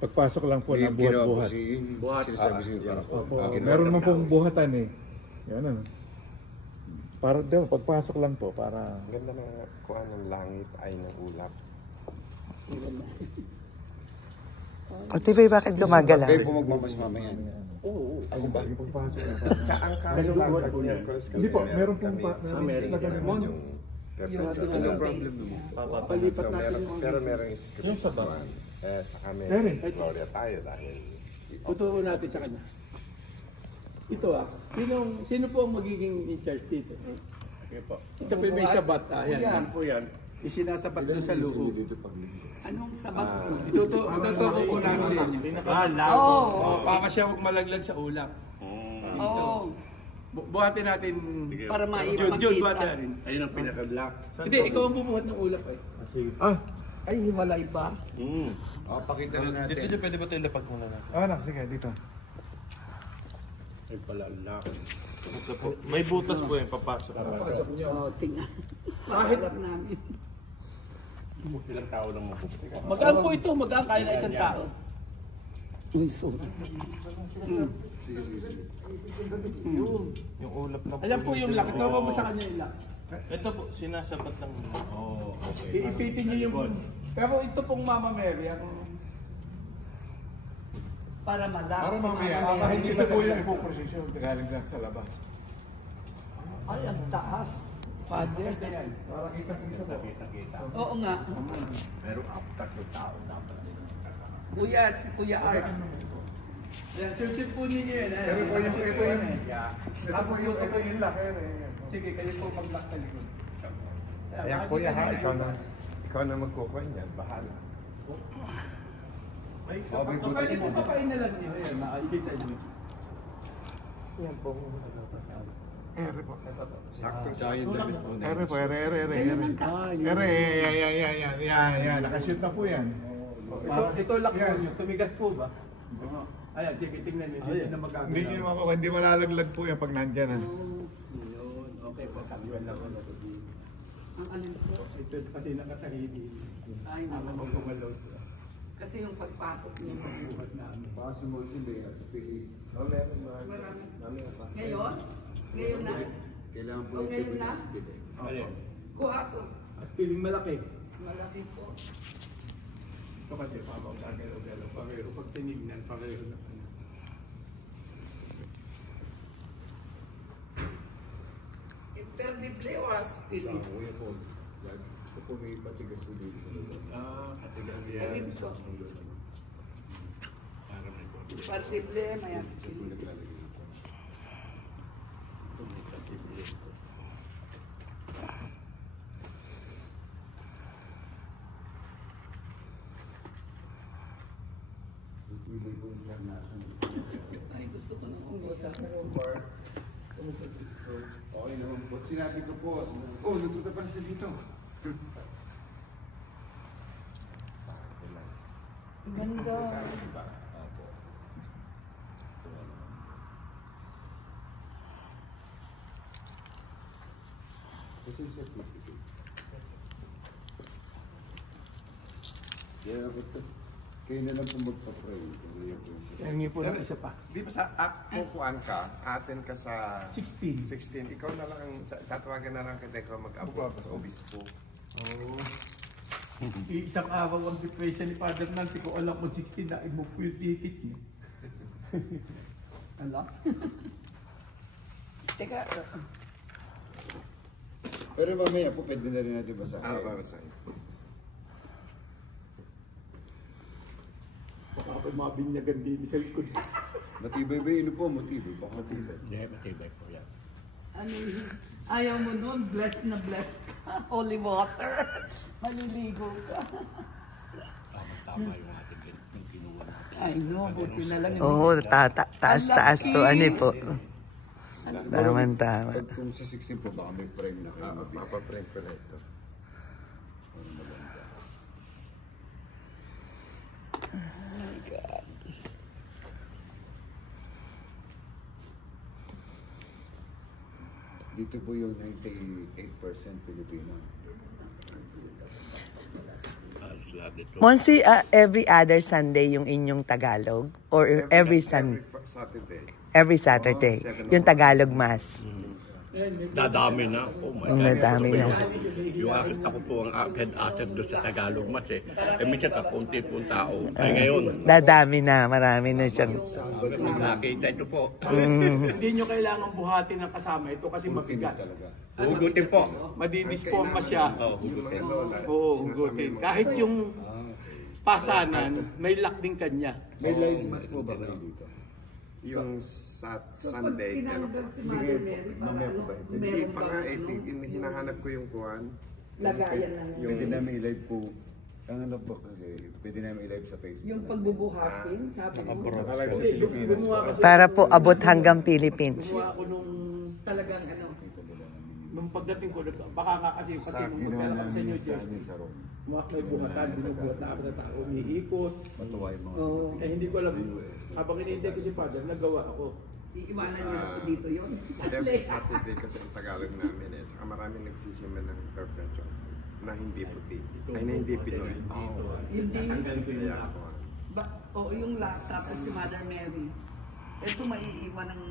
Pagpasok lang po ng buhat-buhat. Buhat. Meron naman pong buhatan eh. Yan ano. Para daw pagpasok lang po para ganda na kuha ng langit ay ng ulap. O TV, bakit gumagala? Kayo po magmamas mamaya. Oo. ay bagay pagpasok. Ang kaso lang Hindi po, meron pong anong problem mo? Papalipat natin. Pero meron script. Yung sa bahay. Tsaka may Gloria tayo dahil Tuturuan natin sa kanya. Ito sino po ang magiging in charge dito? Okay po. Ito po may sabat. Yan po yan. Isinasabat doon sa loob. Anong sabat? Ituturo ko namin sa inyo. Para siya huwag malaglag sa ulap. Oo. Buhatin natin. Para Jud, buhatin natin. Ayun ang pinaka-black. Hindi, ikaw ang bubuhat ng ulap eh. Ay, hiwalay ba? Pakita rin natin. dito pwede ba tayo lapag muna natin? Anak, sige, dito. Ay pala, lock. May butas po yung papasok. Oo, tingnan. Pakalap namin. Ilang tao lang mapupunta. Magkano po ito? Magkano kaya na isang tao? Yung ulap na po. Ayan po yung lock. Ito mo sa kanya yung lock. Ito po, sinasapat lang. Iipitin niyo yung... Pero ito pong Mama Mary, Para malak. Para mamaya, hindi ito po yung ipoprosesyon galing lang sa labas. Ay, ang taas. Father. Para kita-kita po. Oo nga. Pero after 2,000 na pala. Kuya, si Kuya Art. Yan, church po ninyo yan. Pero po yung ito yung ito yung lock. Sige, kayo po mag-lock sa likod. Ayan kuya ha, ikaw na magkukuha niyan, bahala. Papain na lang niyo. Ayan, makikita niyo. Yan po. Ere po. Sakto Ere po, ere. Yan. Nakashoot na po yan. Ito lock po niyo. Tumigas po ba? Ayan, sige, tingnan niyo. Hindi na magagawa. Hindi malalaglag po yan pag nandyan na. Yun, okay po. Sabihan lang ako na ito. Ang alin po. Ito kasi nakatahili. Ay, naman. Ako gumalaw. Kasi yung pagpasok niyo. Buhat namin. Paso mo sila sa pili. Marami. Ngayon? Ngayon na? Kailangan po O ngayon na? Ayan. Kuha ko. Mas piling malaki. Malaki po. Ito kasi pabagagalaw-galaw. Pareho. Pag tinignan, pareho na. Imperdible o aspirin? Kuya po. Ito po may patigas ko dito. Patigas yan. Alin po? Imperdible, may aspirin. Ay, gusto ko nang umiyak. Okay naman po. Sinabi ko po. Oh, nagpunta pala siya dito. Ganda. Kasi siya po. Kaya kayo na lang po magpa-pray. Hingi po ng isa pa. Di ba sa kukuan ka, atin ka sa 16. 16, ikaw na lang, tatawagan na lang kita ikaw mag-abot sa obispo. Isang araw ang depression ni Father Nancy ko alam mo 16 na mo po yung ticket niyo. Ala? Teka. Pero mamaya po pwede na rin natin basahin. Para sa'yo. Baka ako mga binyagan din sa likod. Matibay ba yun po? Matibay. Baka matibay. Matibay po yan. Ano yun? Ayaw mo nun, blessed na blessed ka. Holy water. Maliligo ka. Tama yung ating yung kinuha natin. Ay no, buti na lang. Oo, taas po. Ano po? Tama. Kung sa 16 po, baka may frame na kayo. Mapaprank ko na ito. Dito po yung 98% Pilipino. lahat ito. Monsi, every other Sunday yung inyong Tagalog? Or every Saturday. every Saturday? Yung Tagalog Mass? Dadami na. Oh my Nadami na. Yung ako po ang head usher doon sa Tagalog mas eh. Minsan kakunti pong tao. Ay ngayon, Dadami na, marami na siyang... nakita ito po. Hindi nyo kailangan buhatin ng kasama ito kasi mabigat. Hugutin po. Madidisforma siya. Hugutin. Oo, hugutin. Kahit yung pasanan, may lock din kanya. May live mas po ba kayo dito? Yung Sunday, pero Si Mother Mary, mamaya po ba? Hindi meron pa ba? nga, hinahanap ko yung kuhan. Lagayan na lang. Pwede namin i-live po. Ang ano po kasi, pwede namin i-live sa Facebook. Yung pagbubuhatin, sabi mo, Nakalive sa Hindi, Pilipinas. gumawa kasi Para po abot hanggang Philippines. gumawa ako nung talagang ano, pagdating ko, baka nga kasi pati nung Ginawa magkala ko sa namin New sa Jersey, ano sa Rome. may buhatan, binubuhat na ako na tao, umiikot. Matuwa yung mga... oh, Eh hindi ko alam, habang hinihintay ko si Father, nagawa ako. iiwanan niyo na po dito yun. Every Saturday kasi ang Tagalog namin eh. Tsaka maraming nagsisimba ng perfection na hindi puti. Ay, na hindi Pinoy. Hindi, Kaya ako. yung laptop tapos si Mother Mary. Ito maiiwan ng